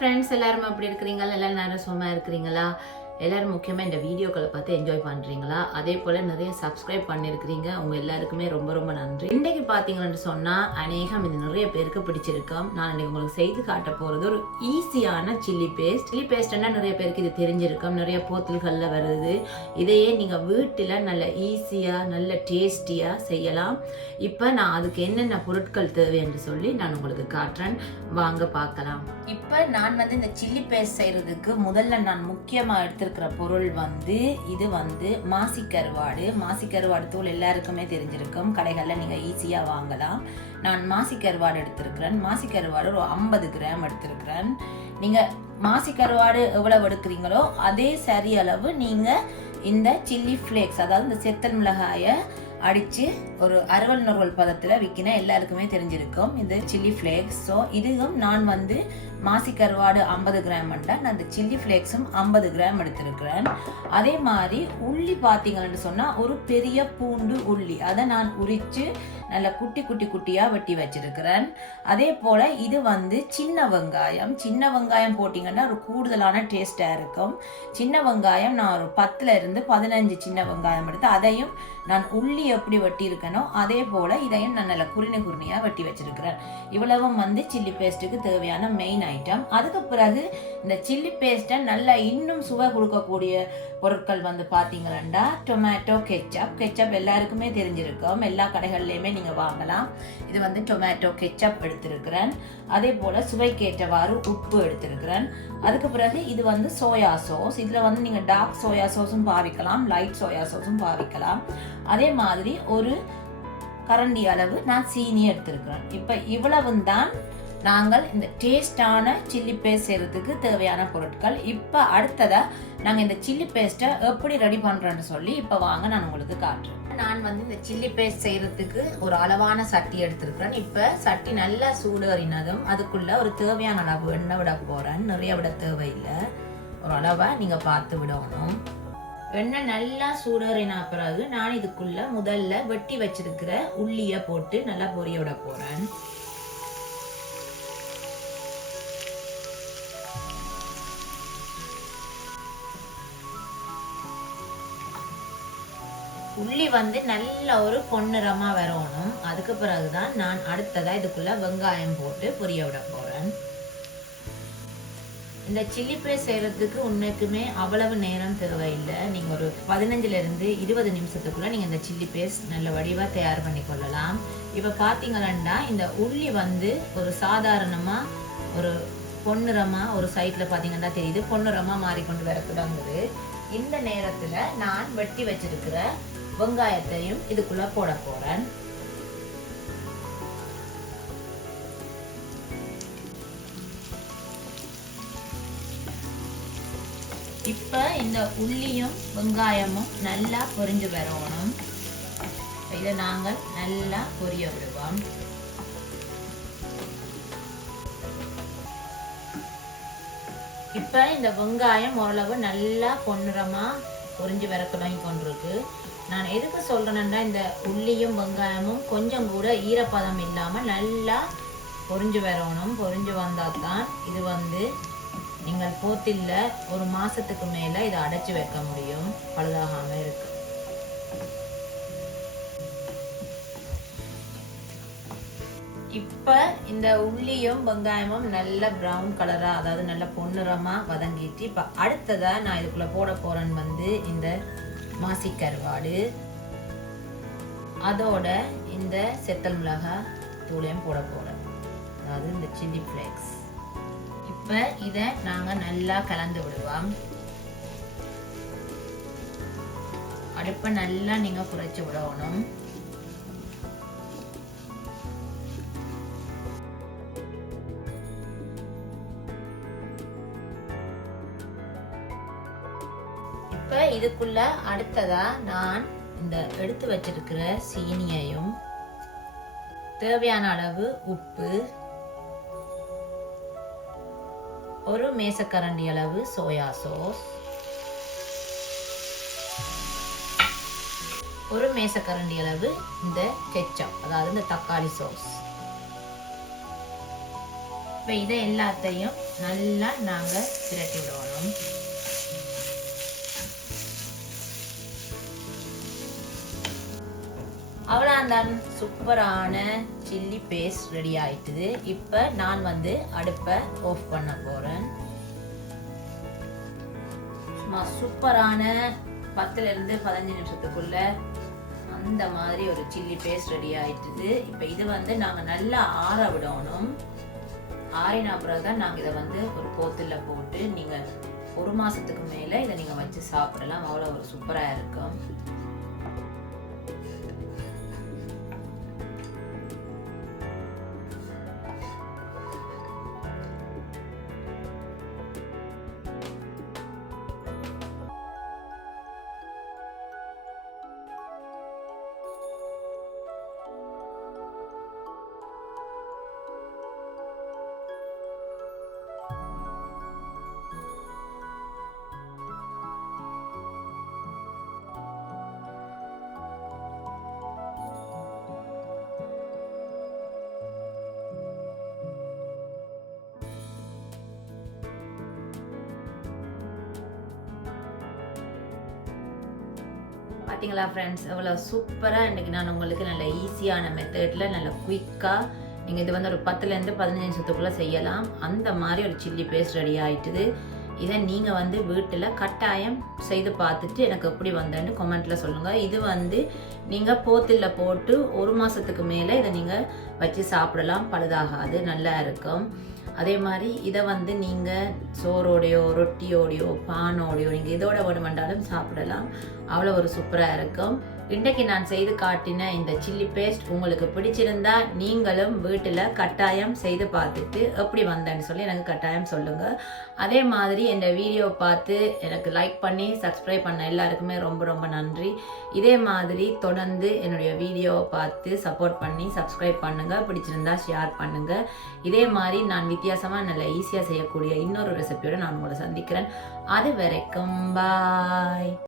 Friends எல்லாரும் எப்படி இருக்கிறீங்களா? எல்லாரும் நேரம் சும்மா இருக்கிறீங்களா? எல்லாரும் முக்கியமாக இந்த வீடியோக்களை பார்த்து என்ஜாய் பண்ணுறீங்களா? அதே போல் நிறைய சப்ஸ்கிரைப் பண்ணியிருக்கிறீங்க. உங்கள் எல்லாருக்குமே ரொம்ப ரொம்ப நன்றி. இன்றைக்கு பார்த்தீங்கன்னு சொன்னால் அநேகம் இது நிறைய பேருக்கு பிடிச்சிருக்கோம். நான் இன்றைக்கி உங்களுக்கு செய்து காட்ட போகிறது ஒரு ஈஸியான சில்லி பேஸ்ட். சில்லி பேஸ்ட்னா நிறைய பேருக்கு இது தெரிஞ்சிருக்கும். நிறைய போத்தல்களில் வருது. இதையே நீங்கள் வீட்டில் நல்ல ஈஸியாக நல்ல டேஸ்டியாக செய்யலாம். இப்போ நான் அதுக்கு என்னென்ன பொருட்கள் தேவை என்று சொல்லி நான் உங்களுக்கு காட்டுறேன். வாங்க பார்க்கலாம். இப்போ நான் இந்த சில்லி பேஸ்ட் செய்கிறதுக்கு முதல்ல நான் முக்கியமாக எடுத்துருக்கிற பொருள் இது மாசிக்கருவாடு தூள் எல்லாருக்குமே தெரிஞ்சிருக்கும். கடைகளில் நீங்கள் ஈஸியாக வாங்கலாம். நான் மாசிக்கருவாடு எடுத்திருக்கிறேன். மாசிக்கருவாடு ஒரு 50 கிராம் எடுத்திருக்கிறேன். நீங்கள் மாசிக்கருவாடு எவ்வளவு எடுக்கிறீங்களோ அதே சரி அளவு நீங்கள் இந்த சில்லி ஃப்ளேக்ஸ், அதாவது இந்த செத்தல் மிளகாயை அடித்து ஒரு அறுவல் நொறுவல் பதத்தில் விற்கின எல்லாருக்குமே தெரிஞ்சிருக்கும். இது சில்லி ஃப்ளேக்ஸ். ஸோ இதுவும் நான் மாசிக்கருவாடு 50 கிராம் நான் அந்த சில்லி ஃப்ளேக்ஸும் 50 கிராம் எடுத்திருக்கிறேன். அதே மாதிரி உள்ளி பார்த்தீங்கன்னு சொன்னால் ஒரு பெரிய பூண்டு உள்ளி, அதை நான் உரித்து நல்லா குட்டி குட்டி குட்டியாக வெட்டி வச்சிருக்கிறேன். அதே போல் இது சின்ன வெங்காயம் போட்டிங்கன்னா ஒரு கூடுதலான டேஸ்ட்டாக இருக்கும். சின்ன வெங்காயம் நான் ஒரு 10 இருந்து 15 சின்ன வெங்காயம் எடுத்து அதையும் நான் உள்ளி எப்படி வெட்டி இருக்கனோ அதே போல் இதையும் நான் நல்லா குருணையாக வெட்டி வச்சிருக்கிறேன். இவ்வளவும் சில்லி பேஸ்ட்டுக்கு தேவையான மெயின் ஐட்டம். அதுக்கு பிறகு இந்த சில்லி பேஸ்ட்டை நல்லா இன்னும் சுவை கொடுக்கக்கூடிய பொருட்கள் பார்த்தீங்கன்னா டொமேட்டோ கெச்சப் எல்லாருக்குமே தெரிஞ்சிருக்கும். எல்லா கடைகள்லையுமே நீங்கள் வாங்கலாம். இது டொமேட்டோ கெச்சப் எடுத்திருக்கிறேன். அதே போல் சுவைக்கேற்றவாறு உப்பு எடுத்திருக்கிறேன். அதுக்கு பிறகு இது சோயா சோஸ். இதில் நீங்கள் டார்க் சோயா சோஸும் பாவிக்கலாம், லைட் சோயா சோஸும் பாவிக்கலாம். அதே மாதிரி ஒரு கரண்டி அளவு நான் சீனி எடுத்திருக்கிறேன். இப்போ இவ்வளவும் தான் நாங்கள் இந்த டேஸ்டான சில்லி பேஸ்ட் செய்யறதுக்கு தேவையான பொருட்கள். இப்போ அடுத்ததா நாங்கள் இந்த சில்லி பேஸ்ட்டை எப்படி ரெடி பண்ணுறோன்னு சொல்லி இப்போ வாங்க நான் உங்களுக்கு காட்டுறேன். நான் இந்த சில்லி பேஸ்ட் செய்யறதுக்கு ஒரு அளவான சட்டி எடுத்திருக்கிறேன். இப்போ சட்டி நல்லா சூடறினதும் அதுக்குள்ள ஒரு தேவையான அளவு எண்ணெய் விட போகிறேன். நிறைய விட தேவையில்லை, ஒரு அளவை நீங்கள் பார்த்து விடணும். எண்ணெய் நல்லா சூடறின பிறகு நான் இதுக்குள்ள முதல்ல வெட்டி வச்சிருக்கிற உள்ளியை போட்டு நல்லா பொரிய விட போகிறேன். உள்ளி நல்ல ஒரு பொன்னிறமா வரணும். அதுக்கு பிறகுதான் நான் அடுத்ததா இதுக்குள்ள வெங்காயம் போட்டு பொரிய விட போறேன். இந்த சில்லி பேஸ்ட் செய்யறதுக்கு உண்மைக்குமே அவ்வளவு நேரம் தேவையில்லை. நீங்க ஒரு 15 இருந்து 20 நிமிஷத்துக்குள்ள நீங்க இந்த சில்லி பேஸ்ட் நல்ல வடிவா தயார் பண்ணி கொள்ளலாம். இப்ப பாத்தீங்கன்னா இந்த உள்ளி ஒரு சாதாரணமா ஒரு பொன்னிறமா ஒரு சைட்ல பாத்தீங்கன்னா தெரியுது, பொன்னிறமா மாறிக்கொண்டு வர தொடங்குது. இந்த நேரத்துல நான் வெட்டி வச்சிருக்கிற வெங்காயத்தையும் இதுக்குள்ள போட போறேன். இப்ப இந்த உள்ளியும் வெங்காயமும் நல்லா பொரிஞ்சு வரணும். இதை நாங்கள் நல்லா பொரிய விடுவோம். இப்ப இந்த வெங்காயம் ஓரளவு நல்லா பொன்னிறமா பொரிஞ்சு வர தொடங்கி கொண்டிருக்கு. நான் எதுக்கு சொல்றேன்னா இந்த உள்ளியும் வெங்காயமும் கொஞ்சம் கூட ஈரப்பதம் இல்லாம நல்லா பொரிஞ்சு வரணும். பொரிஞ்சு வந்தாதான் இது நீங்கள் போத்தில்ல ஒரு மாசத்துக்கு மேல இதை அடைச்சு வைக்க முடியும், பழுதாகாம இருக்கு. இப்ப இந்த உள்ளியும் வெங்காயமும் நல்ல பிரவுன் கலரா, அதாவது நல்ல பொன்னிறமா வதங்கிட்டு இப்ப அடுத்ததா நான் இதுக்குள்ள போட போறேன்னு இந்த மாசிக்கருவாடு, அதோட இந்த செத்தல் மிளகாய் தூளையும் போட போறேன், அதாவது இந்த சில்லி ஃப்ளேக்ஸ். இப்ப இதை நாங்க நல்லா கலந்து விடுவோம். அடுப்பை நல்லா நீங்க குறைச்சு விடணும். இப்ப இதுக்குள்ள அடுத்ததா நான் இந்த எடுத்து வச்சிருக்கிற சீனியையும் தேவையான அளவு உப்பு, ஒரு மேசக்கரண்டி அளவு சோயா சாஸ், ஒரு மேசக்கரண்டி அளவு இந்த கெச்சப், அதாவது இந்த தக்காளி சாஸ், இப்போ இதை எல்லாத்தையும் நல்லா நாங்கள் திரட்டி விடணும். அவ்வளோதான், சூப்பரான சில்லி பேஸ்ட் ரெடி ஆயிட்டுது. இப்போ நான் வந்து அடுப்பை ஆஃப் பண்ண போகிறேன். சூப்பரான 10லிருந்து 15 நிமிஷத்துக்குள்ள அந்த மாதிரி ஒரு சில்லி பேஸ்ட் ரெடி ஆயிட்டுது. இப்போ இது வந்து நாங்கள் நல்லா ஆற விடணும். ஆறின அப்புறம் தான் நாங்கள் இதை வந்து ஒரு போத்தில் போட்டு நீங்கள் 1 மாதத்துக்கு மேலே இதை நீங்கள் வச்சு சாப்பிடலாம். அவ்வளோ ஒரு சூப்பராக இருக்கும். பார்த்தீங்களா ஃப்ரெண்ட்ஸ், எவ்வளோ சூப்பராக இன்றைக்கி நான் உங்களுக்கு நல்ல ஈஸியான மெத்தடில் நல்ல குயிக்காக நீங்கள் இது வந்து ஒரு 10லேருந்து 15 நிமிஷத்துக்குள்ளே செய்யலாம். அந்த மாதிரி ஒரு சில்லி பேஸ்ட் ரெடி ஆகிட்டுது. இதை நீங்கள் வந்து வீட்டில் கட்டாயம் செய்து பார்த்துட்டு எனக்கு எப்படி வந்தேன்னு கமெண்ட்டில் சொல்லுங்கள். இது வந்து நீங்கள் போத்தில் போட்டு 1 மாதத்துக்கு மேலே இதை நீங்கள் வச்சு சாப்பிடலாம், பழுதாகாது, நல்லா இருக்கும். அதே மாதிரி இதை வந்து நீங்கள் சோறோடையோ ரொட்டியோடையோ பானோடையோ நீங்கள் இதோட வேணுமென்றாலும் சாப்பிடலாம். அவ்வளோ ஒரு சூப்பராக இருக்கும். இன்றைக்கு நான் செய்து காட்டின இந்த சில்லி பேஸ்ட் உங்களுக்கு பிடிச்சிருந்தா நீங்களும் வீட்டில் கட்டாயம் செய்து பார்த்துட்டு எப்படி வந்தேன்னு சொல்லி எனக்கு கட்டாயம் சொல்லுங்கள். அதே மாதிரி இந்த வீடியோ பார்த்து எனக்கு லைக் பண்ணி சப்ஸ்கிரைப் பண்ண எல்லாருக்குமே ரொம்ப ரொம்ப நன்றி. இதே மாதிரி தொடர்ந்து என்னுடைய வீடியோவை பார்த்து சப்போர்ட் பண்ணி சப்ஸ்கிரைப் பண்ணுங்கள். பிடிச்சிருந்தா ஷேர் பண்ணுங்கள். இதே மாதிரி நான் வித்தியாசமாக நல்ல ஈஸியாக செய்யக்கூடிய இன்னொரு ரெசிபியோடு நான் உங்களை சந்திக்கிறேன். அது வரைக்கும் பாய்.